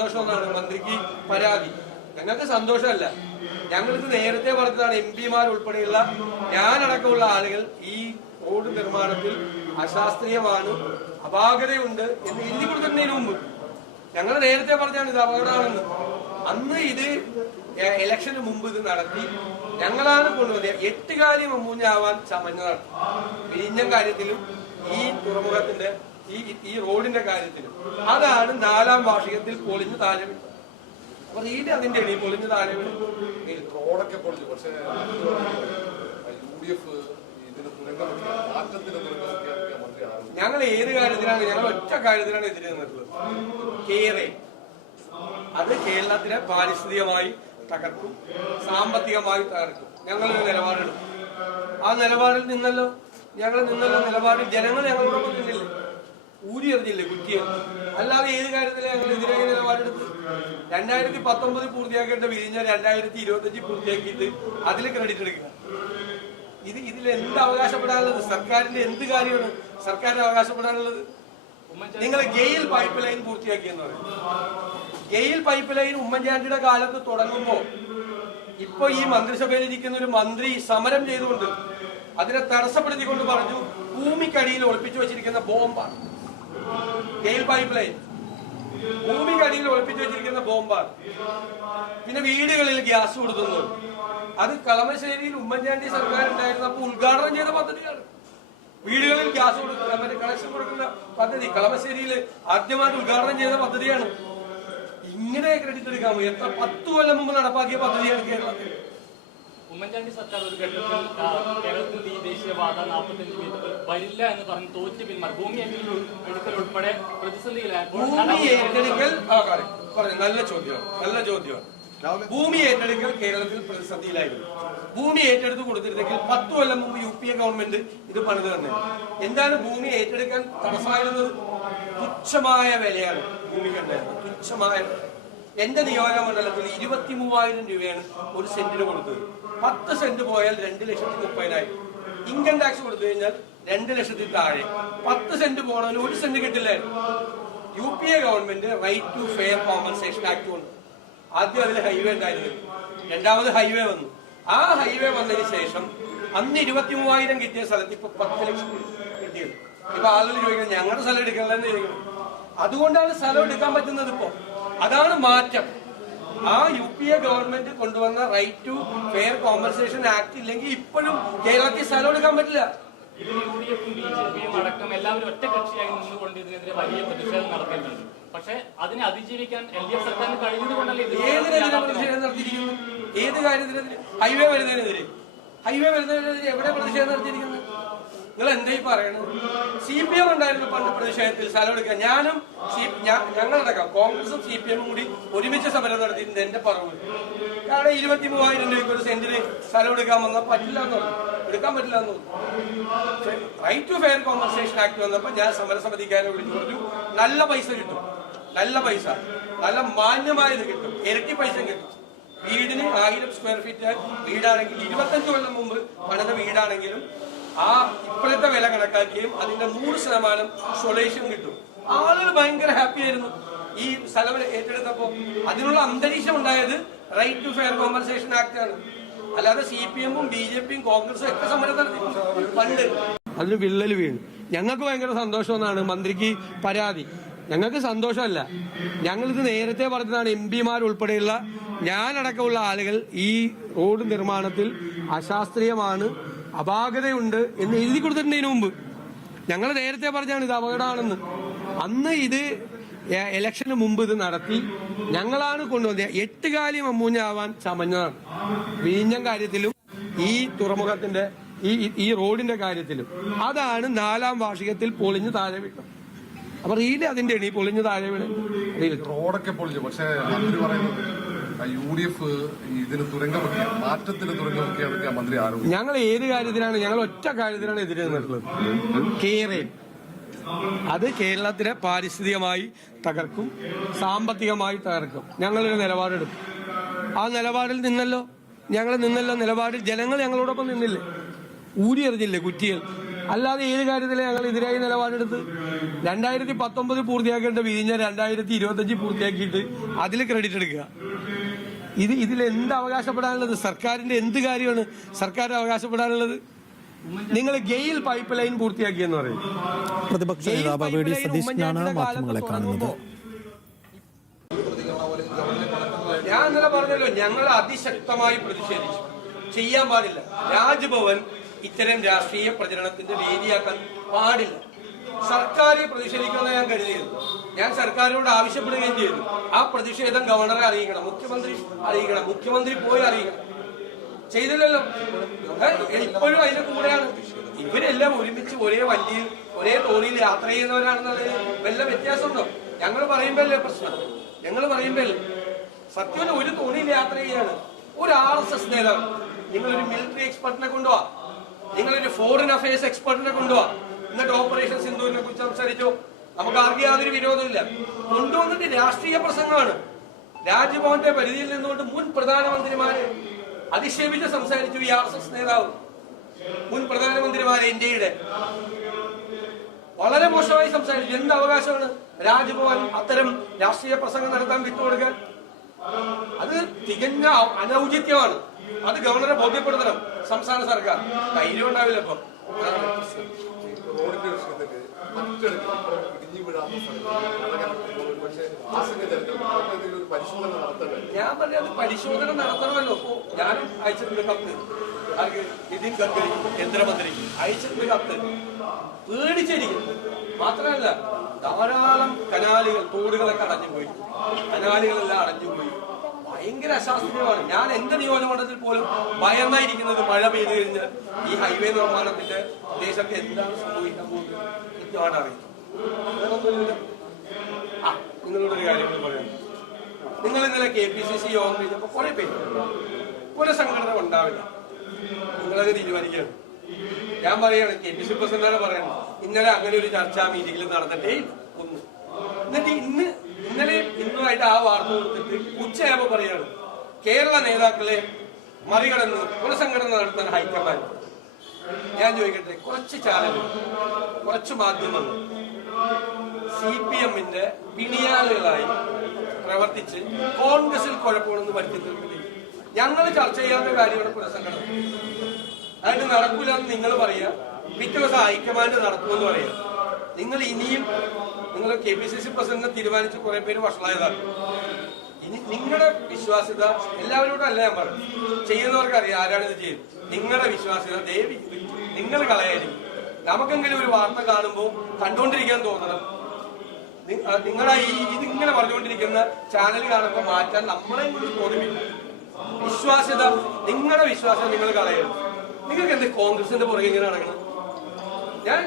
സന്തോഷമെന്നാണ് മന്ത്രിക്ക് പരാതി. ഞങ്ങൾക്ക് സന്തോഷമല്ല. ഞങ്ങൾക്ക് നേരത്തെ പറഞ്ഞതാണ് എം പിമാർ ഉൾപ്പെടെയുള്ള ഞാനടക്കമുള്ള ആളുകൾ ഈ റോഡ് നിർമ്മാണത്തിൽ അശാസ്ത്രീയമാണ് അപാകതയുണ്ട് എന്ന് എഴുതി കൊടുക്കുന്നതിന് മുമ്പ്. ഞങ്ങൾ നേരത്തെ പറഞ്ഞാണ് ഇത് അപകടമാണെന്ന്. അന്ന് ഇത് ഇലക്ഷന് മുമ്പ് ഇത് നടത്തി ഞങ്ങളാണ് കൊണ്ടുവന്നത്. എട്ട് കാര്യം അമ്മൂഞ്ഞാവാൻ ചമഞ്ഞതാണ് വിഴിഞ്ഞം കാര്യത്തിലും ഈ തുറമുഖത്തിന്റെ ഈ ഈ റോഡിന്റെ കാര്യത്തിൽ. അതാണ് നാലാം വാർഷികത്തിൽ പൊളിഞ്ഞ് താഴെ വിട്ടത് അപ്പൊ റീഡ് അതിന്റെ ഇടയിൽ പൊളിഞ്ഞ് താഴെ വീണു. റോഡൊക്കെ പൊളിഞ്ഞു. പക്ഷേ ഞങ്ങൾ ഏത് കാര്യത്തിലാണ് ഞങ്ങൾ ഒറ്റ കാര്യത്തിലാണ് എതിരെ നിന്നിട്ടുള്ളത് അത് കേരളത്തിലെ പാരിസ്ഥിതികമായി തകർക്കും സാമ്പത്തികമായി തകർക്കും. ഞങ്ങളൊരു നിലപാടെടുക്കും. ആ നിലപാടിൽ നിന്നല്ലോ ഞങ്ങൾ നിന്നല്ലോ നിലപാടിൽ ജനങ്ങൾ ഞങ്ങളോടൊപ്പം നിന്നില്ലേ ഊരി എറിഞ്ഞില്ലേ കുറ്റിയെ? അല്ലാതെ ഏത് കാര്യത്തിലാണ് ഞങ്ങൾ എതിരായി നിലപാടെടുത്ത് രണ്ടായിരത്തി പത്തൊമ്പത് പൂർത്തിയാക്കേണ്ട വിരിഞ്ഞ രണ്ടായിരത്തി ഇരുപത്തഞ്ച് പൂർത്തിയാക്കിയിട്ട് അതിൽ ക്രെഡിറ്റ് എടുക്കുക. ഇത് ഇതിൽ എന്ത് അവകാശപ്പെടാനുള്ളത്? സർക്കാരിന്റെ എന്ത് കാര്യമാണ് സർക്കാരിന് അവകാശപ്പെടാനുള്ളത്? നിങ്ങൾ ഗെയിൽ പൈപ്പ് ലൈൻ പൂർത്തിയാക്കിയെന്ന് പറയും. ഗെയിൽ പൈപ്പ് ലൈൻ ഉമ്മൻചാണ്ടിയുടെ കാലത്ത് തുടങ്ങുമ്പോ ഇപ്പൊ ഈ മന്ത്രിസഭയിൽ ഇരിക്കുന്ന ഒരു മന്ത്രി സമരം ചെയ്തുകൊണ്ട് അതിനെ തടസ്സപ്പെടുത്തിക്കൊണ്ട് പറഞ്ഞു ഭൂമിക്കടിയിൽ ഒളിപ്പിച്ചു വെച്ചിരിക്കുന്ന ബോംബാണ്. ഗെയിൽ പൈപ്പ് ലൈൻ ഭൂമിക്കടിയിൽ ഒളിപ്പിച്ചു വെച്ചിരിക്കുന്ന ബോംബാണ് പിന്നെ വീടുകളിൽ ഗ്യാസ് കൊടുക്കുന്നു. അത് കളമശ്ശേരിയിൽ ഉമ്മൻചാണ്ടി സർക്കാർ ഉണ്ടായിരുന്നപ്പോൾ ഉദ്ഘാടനം ചെയ്ത പദ്ധതിയാണ്. വീടുകളിൽ ഗ്യാസ് കൊടുക്കുന്ന മറ്റേ കണക്ഷൻ കൊടുക്കുന്ന പദ്ധതി. കളമശ്ശേരിയിൽ ആദ്യമായിട്ട് ഉദ്ഘാടനം ചെയ്ത പദ്ധതിയാണ്. ഇങ്ങനെ ക്രെഡിറ്റ് എടുക്കാമോ എത്ര പത്ത് കൊല്ലം മുമ്പ് നടപ്പാക്കിയ പദ്ധതിയാണ് കേരളത്തിൽ. ഉമ്മൻചാണ്ടി സർക്കാർ ഒരു ഘട്ടത്തിൽ കേരളത്തിൽ ഈ ദേശീയപാത നാൽപ്പത്തഞ്ച് മീറ്റർ വരില്ല എന്ന് പറഞ്ഞ് തോറ്റ് പിന്മാറി. ഭൂമി ഏറ്റെടുക്കൽ എടുക്കൽ ഉൾപ്പെടെ പ്രതിസന്ധിയിലായപ്പോൾ ഭൂമി ഏറ്റെടുക്കൽ ആ പറഞ്ഞു നല്ല ചോദ്യം നല്ല ചോദ്യം ഭൂമി ഏറ്റെടുക്കൽ കേരളത്തിൽ പ്രതിസന്ധിയിലായിരുന്നു. ഭൂമി ഏറ്റെടുത്ത് കൊടുത്തിരുന്നെങ്കിൽ പത്ത് കൊല്ലം മുമ്പ് യു പി എ ഗവൺമെന്റ് ഇത് പണിത് തന്നെ എന്താണ് ഭൂമി ഏറ്റെടുക്കാൻ തടസ്സമായിരുന്നത്? തുച്ഛമായ വിലയാണ് ഭൂമി കണ്ടായിരുന്നത് തുച്ഛമായ. എന്റെ നിയോജക മണ്ഡലത്തിൽ ഇരുപത്തി മൂവായിരം രൂപയാണ് ഒരു സെന്റിന് കൊടുത്തത്. പത്ത് സെന്റ് പോയാൽ രണ്ട് ലക്ഷത്തി മുപ്പതിനായിരം. ഇൻകം ടാക്സ് കൊടുത്തു കഴിഞ്ഞാൽ രണ്ട് ലക്ഷത്തി താഴെ. പത്ത് സെന്റ് പോകണമെങ്കിൽ ഒരു cent കിട്ടില്ലായിരുന്നു U P A government right to fair compensation act കൊണ്ട് ആദ്യം അതിൽ ഹൈവേ ഉണ്ടായിരുന്നു രണ്ടാമത് ഹൈവേ വന്നു. ആ ഹൈവേ വന്നതിന് ശേഷം അന്ന് ഇരുപത്തി മൂവായിരം കിട്ടിയ സ്ഥലത്ത് ഇപ്പൊ പത്ത് ലക്ഷം കിട്ടിയത് ഇപ്പൊ ആളുകൾ ചോദിക്കുന്നത് ഞങ്ങളുടെ സ്ഥലം എടുക്കണമെന്ന് ചോദിക്കണം അതുകൊണ്ടാണ് സ്ഥലം എടുക്കാൻ പറ്റുന്നത് ഇപ്പോ. അതാണ് മാറ്റം. ആ യു പി എ ഗവൺമെന്റ് കൊണ്ടുവന്ന right to fair compensation act ഇല്ലെങ്കിൽ ഇപ്പോഴും കേരളത്തിൽ സ്ഥലം എടുക്കാൻ പറ്റില്ല. അടക്കം എല്ലാവരും ഒറ്റകക്ഷിയായി നിന്നുകൊണ്ട് ഇതിനെതിരെ വലിയ പ്രതിഷേധം നടത്തിയിട്ടുണ്ട്. പക്ഷെ അതിനെ അതിജീവിക്കാൻ എൽ ഡി എഫ് സർക്കാരിന് കഴിഞ്ഞതുകൊണ്ടല്ലേ ഏതിനെതിരെ പ്രതിഷേധം നടത്തിയിരിക്കുന്നു ഏത് കാര്യത്തിനെതിരെ? ഹൈവേ വരുന്നതിനെതിരെ. ഹൈവേ വരുന്നതിനെതിരെ എവിടെ പ്രതിഷേധം നടത്തിയിരിക്കുന്നത് നിങ്ങൾ എന്താ ഈ പറയണത്? സി പി എം ഉണ്ടായിരുന്നു പണ്ട് പ്രതിഷേധത്തിൽ സ്ഥലം എടുക്കുക ഞാനും സി- ഞങ്ങളടക്കം കോൺഗ്രസും സി പി എമ്മും കൂടി ഒരുമിച്ച് സമരം നടത്തിയിട്ടുണ്ട് എന്റെ പറവ് കാരണം ഇരുപത്തി മൂവായിരം രൂപയ്ക്ക് ഒരു സെന്റിന് സ്ഥലം എടുക്കാൻ വന്നാൽ പറ്റില്ല എന്ന് എടുക്കാൻ പറ്റില്ല എന്ന് right to fair compensation act വന്നപ്പോൾ ഞാൻ സമരസമിതിക്കാരെ വിളിച്ചു പറഞ്ഞു നല്ല പൈസ കിട്ടും. നല്ല പൈസ. നല്ല മാന്യമായത് കിട്ടും. ഇരട്ടി പൈസ കിട്ടും. വീടിന് ആയിരം സ്ക്വയർ ഫീറ്റ് വീടാണെങ്കിൽ ഇരുപത്തഞ്ച് കൊല്ലം മുമ്പ് പണിത വീടാണെങ്കിലും ആ ഇപ്പോഴത്തെ വില കണക്കാക്കിയും അതിന്റെ നൂറ് ശതമാനം സൊലേഷൻ കിട്ടും. ആളുകൾ ഭയങ്കര ഹാപ്പി ആയിരുന്നു. ഈ സ്ഥലം ഏറ്റെടുത്തപ്പോ അതിനുള്ള അന്തരീക്ഷം ഉണ്ടായത് right to fair compensation act ആണ്. അല്ലാതെ സി പി എമ്മും ബി ജെ പിയും കോൺഗ്രസും ഒക്കെ സമരം നടത്തി പണ്ട്. അതിന് വിള്ളൽ വീണു. ഞങ്ങൾക്ക് ഭയങ്കര സന്തോഷമെന്നാണ് മന്ത്രിക്ക് പരാതി. ഞങ്ങൾക്ക് സന്തോഷമല്ല. ഞങ്ങൾക്ക് നേരത്തെ പറഞ്ഞതാണ് എം പിമാർ ഉൾപ്പെടെയുള്ള ഞാനടക്കമുള്ള ആളുകൾ ഈ റോഡ് നിർമ്മാണത്തിൽ അശാസ്ത്രീയമാണ്. അപാകതയുണ്ട് എന്ന് എഴുതി കൊടുത്തിട്ടുണ്ട് മുമ്പ്. ഞങ്ങൾ നേരത്തെ പറഞ്ഞാണ് ഇത് അപകടമാണെന്ന്. അന്ന് ഇത് എലക്ഷന് മുമ്പ് ഇത് നടത്തി ഞങ്ങളാണ് കൊണ്ടുവന്നത്. എട്ട് കാലി മമ്മൂഞ്ഞാവാൻ ചമഞ്ഞതാണ്. വീഞ്ഞം കാര്യത്തിലും ഈ തുറമുഖത്തിന്റെ ഈ ഈ- റോഡിന്റെ കാര്യത്തിലും. അതാണ് നാലാം വാർഷികത്തിൽ പൊളിഞ്ഞ് താഴെ വിട്ടത് അപ്പൊ റീൽ അതിന്റെ പൊളിഞ്ഞ് താഴെ വീണ്. റോഡൊക്കെ പൊളിഞ്ഞു. പക്ഷേ യു ഡി എഫ് ഇതിന് തുരങ്കം വെക്കുക മാറ്റത്തിന് തുരങ്കമൊക്കെയാണ് മന്ത്രി ആരോപിച്ചു ഞങ്ങൾ ഏത് കാര്യത്തിനാണ് ഞങ്ങൾ ഒറ്റ കാര്യത്തിനാണ് എതിരെ നിന്നിട്ടുള്ളത് അത് കേരളത്തിനെ പാരിസ്ഥിതികമായി തകർക്കും സാമ്പത്തികമായി തകർക്കും. ഞങ്ങളൊരു നിലപാടെടുക്കും. ആ നിലപാടിൽ നിന്നല്ലോ ഞങ്ങൾ നിന്നല്ലോ നിലപാടിൽ ജനങ്ങൾ ഞങ്ങളോടൊപ്പം നിന്നില്ലേ? ഊരി എറിഞ്ഞില്ലേ കുറ്റികൾ? അല്ലാതെ ഏത് കാര്യത്തിലാണ് ഞങ്ങൾ എതിരായി നിലപാടെടുത്ത്? രണ്ടായിരത്തി പത്തൊമ്പത് പൂർത്തിയാക്കേണ്ട വിരിഞ്ഞ രണ്ടായിരത്തി ഇരുപത്തഞ്ച് പൂർത്തിയാക്കിയിട്ട് അതിൽ ക്രെഡിറ്റ് എടുക്കുക. ഇത് ഇതിൽ എന്ത് അവകാശപ്പെടാനുള്ളത്? സർക്കാരിന്റെ എന്ത് കാര്യമാണ് സർക്കാർ അവകാശപ്പെടാനുള്ളത്? നിങ്ങൾ ഗെയിൽ പൈപ്പ് ലൈൻ പൂർത്തിയാക്കിയെന്ന് പറയും. പ്രതിപക്ഷ നേതാവ് വി ഡി സതീശനാണ് മാധ്യമങ്ങളെ കാണുന്നത്. ഞാൻ ഇന്നലെ പറഞ്ഞല്ലോ ഞങ്ങൾ അതിശക്തമായി പ്രതിഷേധിച്ചു. ചെയ്യാൻ പാടില്ല. രാജ്ഭവൻ ഇത്തരം രാഷ്ട്രീയ പ്രചരണത്തിന്റെ വേദിയാക്കാൻ പാടില്ല. സർക്കാരെ പ്രതിഷേധിക്കണമെന്ന് ഞാൻ കരുതിയത് ഞാൻ സർക്കാരിനോട് ആവശ്യപ്പെടുകയും ചെയ്തു. ആ പ്രതിഷേധം ഗവർണറെ അറിയിക്കണം മുഖ്യമന്ത്രി അറിയിക്കണം മുഖ്യമന്ത്രി പോയി അറിയിക്കണം. ചെയ്തില്ലല്ലോ. ഇപ്പോഴും അതിന്റെ കൂടെയാണ്. ഇവരെല്ലാം ഒരുമിച്ച് ഒരേ വണ്ടിയിൽ ഒരേ തോണിയിൽ യാത്ര ചെയ്യുന്നവരാണെന്നുള്ളതിന് വല്ല വ്യത്യാസമുണ്ടോ? ഞങ്ങൾ പറയുമ്പോഴല്ലേ പ്രശ്നം? ഞങ്ങൾ പറയുമ്പോഴല്ലേ? സത്യം ഒരു തോണിയിൽ യാത്ര ചെയ്യാണ്. ഒരു ആർ എസ് എസ് നേതാവ്. നിങ്ങളൊരു മിലിറ്ററി എക്സ്പെർട്ടിനെ കൊണ്ടുപോവാ നിങ്ങളൊരു ഫോറിൻ അഫയേഴ്സ് എക്സ്പെർട്ടിനെ കൊണ്ടുപോവാ എന്നിട്ട് ഓപ്പറേഷൻ സിന്ധുവിനെ കുറിച്ച് സംസാരിച്ചോ? നമുക്ക് ആർക്കും യാതൊരു വിരോധമില്ല കൊണ്ടുവന്നിട്ട് രാഷ്ട്രീയ പ്രസംഗമാണ്. രാജ്ഭവന്റെ പരിധിയിൽ നിന്നുകൊണ്ട് മുൻ പ്രധാനമന്ത്രിമാരെ അധിക്ഷേപിച്ച് സംസാരിച്ചു ഈ ആർ എസ് എസ് നേതാവ്. മുൻ പ്രധാനമന്ത്രിമാരെ ഇന്ത്യയുടെ. വളരെ മോശമായി സംസാരിച്ചു. എന്ത് അവകാശമാണ് രാജ്ഭവൻ അത്തരം രാഷ്ട്രീയ പ്രസംഗം നടത്താൻ വിട്ടുകൊടുക്കാൻ അത് തികഞ്ഞ അനൗചിത്യമാണ്. അത് ഗവർണറെ ബോധ്യപ്പെടുത്തണം. സംസ്ഥാന സർക്കാർ. ധൈര്യം ഉണ്ടാവില്ല ഇപ്പൊ. ആ പരിശോധന ഞാൻ പറഞ്ഞത് പരിശോധന നടത്തണമല്ലോ. ഞാൻ അയച്ചിട്ടുണ്ട് കത്ത് നിതിൻ ഗഡ്കരി കേന്ദ്രമന്ത്രി. അയച്ചിട്ടുണ്ട് കത്ത് പേടിച്ചിരിക്കും മാത്രമല്ല ധാരാളം കനാലുകൾ തോടുകളൊക്കെ അടഞ്ഞുപോയി. കനാലുകളെല്ലാം അടഞ്ഞുപോയി. ഭയങ്കര അശാസ്ത്രീയമാണ്. ഞാൻ എന്റെ നിയോജകമണ്ഡലത്തിൽ പോലും ഭയന്നായിരിക്കുന്നത് മഴ പെയ്തു കഴിഞ്ഞാൽ ഈ ഹൈവേ നിർമ്മാണത്തിന്റെ ദേശത്ത് എന്താണ് സംഭവിക്കാൻ പോകുന്നത് അറിയാം. ആ നിങ്ങളോടൊരു കാര്യം പറയാം. നിങ്ങൾ ഇന്നലെ കെ പി സി സി യോഗം കഴിഞ്ഞപ്പോ കുറെ പേര് പുനഃസംഘടന ഉണ്ടാവില്ല. നിങ്ങളത് തീരുമാനിക്കുകയാണ് ഞാൻ പറയാണ് കെ പി സി പ്രസിഡന്റാണ് പറയുന്നത്. ഇന്നലെ അങ്ങനെ ഒരു ചർച്ചാ മീറ്റിംഗിൽ നടന്നിട്ടേ ഒന്ന്. എന്നിട്ട് ഇന്ന് ഇന്നലെ ഇന്നുമായിട്ട് ആ വാർത്ത കൊടുത്തിട്ട് ഉച്ചയാവ് പറയാണ് കേരള നേതാക്കളെ മറികടന്ന് പുനഃസംഘടന നടത്താൻ ഹൈക്കമാൻഡ്. ഞാൻ ചോദിക്കട്ടെ കുറച്ച് ചാനലുകൾ കുറച്ച് മാധ്യമങ്ങൾ സി പി എമ്മിന്റെ പിണിയാളുകളായി പ്രവർത്തിച്ച് കോൺഗ്രസിൽ കുഴപ്പമെന്ന് വരുത്തി ഞങ്ങൾ ചർച്ച ചെയ്യാത്ത കാര്യമാണ് പുനഃസംഘടന. അതിന് നടക്കൂല എന്ന് നിങ്ങൾ പറയുക. പിറ്റേ ദിവസം ഹൈക്കമാൻഡ് നടക്കുമെന്ന് പറയുക. നിങ്ങൾ ഇനിയും നിങ്ങൾ കെ പി സി സി പ്രസിഡന്റിനെ തീരുമാനിച്ച് കുറെ പേര് വഷളായതാണ്. ഇനി നിങ്ങളുടെ വിശ്വാസ്യത എല്ലാവരോടും അല്ല ഞാൻ പറഞ്ഞു ചെയ്യുന്നവർക്ക് അറിയാം ആരാണ് ഇത് ചെയ്യുന്നത്. നിങ്ങളുടെ വിശ്വാസ്യത ദേവി നിങ്ങൾ കളയായിരിക്കും. നമുക്കെങ്കിലും ഒരു വാർത്ത കാണുമ്പോൾ കണ്ടുകൊണ്ടിരിക്കാൻ തോന്നണം. നിങ്ങളെ ഈ ഇതിങ്ങനെ പറഞ്ഞുകൊണ്ടിരിക്കുന്ന ചാനൽ കാണുമ്പോൾ മാറ്റാൻ നമ്മളെ കൂടി തോന്നിപ്പിക്കും. വിശ്വാസ്യത നിങ്ങളുടെ വിശ്വാസം നിങ്ങൾ കളയരുത്. നിങ്ങൾക്ക് എന്ത് കോൺഗ്രസിന്റെ പുറകെ ഇങ്ങനെ നടക്കണം? ഞാൻ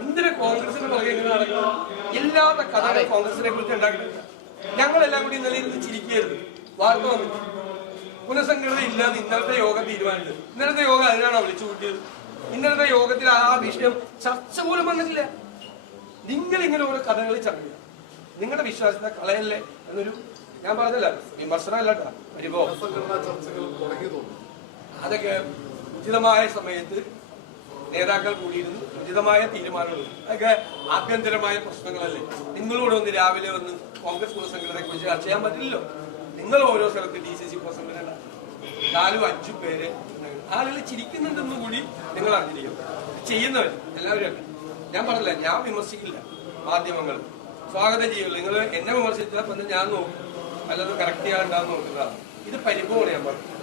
എന്തിനാ കോൺഗ്രസിന്റെ പുറകെ ഇങ്ങനെ നടക്കണം? ഇല്ലാത്ത കഥകൾ കോൺഗ്രസിനെ കുറിച്ച് ഉണ്ടാക്കിയിട്ടുണ്ട് ഞങ്ങളെല്ലാം കൂടി ഇന്നലെ ഇരുന്ന് ചിരിക്കരുത് വാർത്ത വന്നിട്ട്. പുനഃസംഘടന ഇല്ലാന്ന് ഇന്നലത്തെ യോഗം തീരുമാനിച്ചത് ഇന്നലത്തെ യോഗം അതിനാണോ വിളിച്ചു കൂട്ടിയത്? ഇന്നലത്തെ യോഗത്തിൽ ആ വിഷയം ചർച്ച പോലും വന്നിട്ടില്ല. നിങ്ങൾ ഇങ്ങനെ ഓരോ കഥകൾ ചർച്ച നിങ്ങളുടെ വിശ്വാസത്തെ കളയല്ലേ എന്നൊരു ഞാൻ പറഞ്ഞല്ല. വിമർശനമല്ല അതൊക്കെ ഉചിതമായ സമയത്ത് നേതാക്കൾ കൂടിയിരുന്നു. ഉചിതമായ തീരുമാനങ്ങൾ. അതൊക്കെ ആഭ്യന്തരമായ പ്രശ്നങ്ങളല്ലേ? നിങ്ങളോട് ഒന്ന് രാവിലെ വന്ന് കോൺഗ്രസ് പൊതുസംഘടനയെ കുറിച്ച് ചർച്ച ചെയ്യാൻ പറ്റില്ലല്ലോ? നിങ്ങൾ ഓരോ സ്ഥലത്ത് ഡി സി സി പൊതുസംഘടന. നാലും അഞ്ചും പേര് ആളുകൾ ചിരിക്കുന്നുണ്ടെന്ന് കൂടി നിങ്ങൾ അറിഞ്ഞിരിക്കണം ചെയ്യുന്നവർ എല്ലാവരും ഞാൻ പറഞ്ഞില്ല ഞാൻ വിമർശിക്കില്ല മാധ്യമങ്ങൾ സ്വാഗതം ചെയ്യുള്ളൂ. നിങ്ങൾ എന്നെ വിമർശിച്ചാൽ പിന്നെ ഞാൻ നോക്കും. അല്ലാതെ കറക്റ്റ് ചെയ്യാൻ നോക്കുന്നതാണ് ഇത് പരിഭവമാണ് ഞാൻ പറഞ്ഞത്.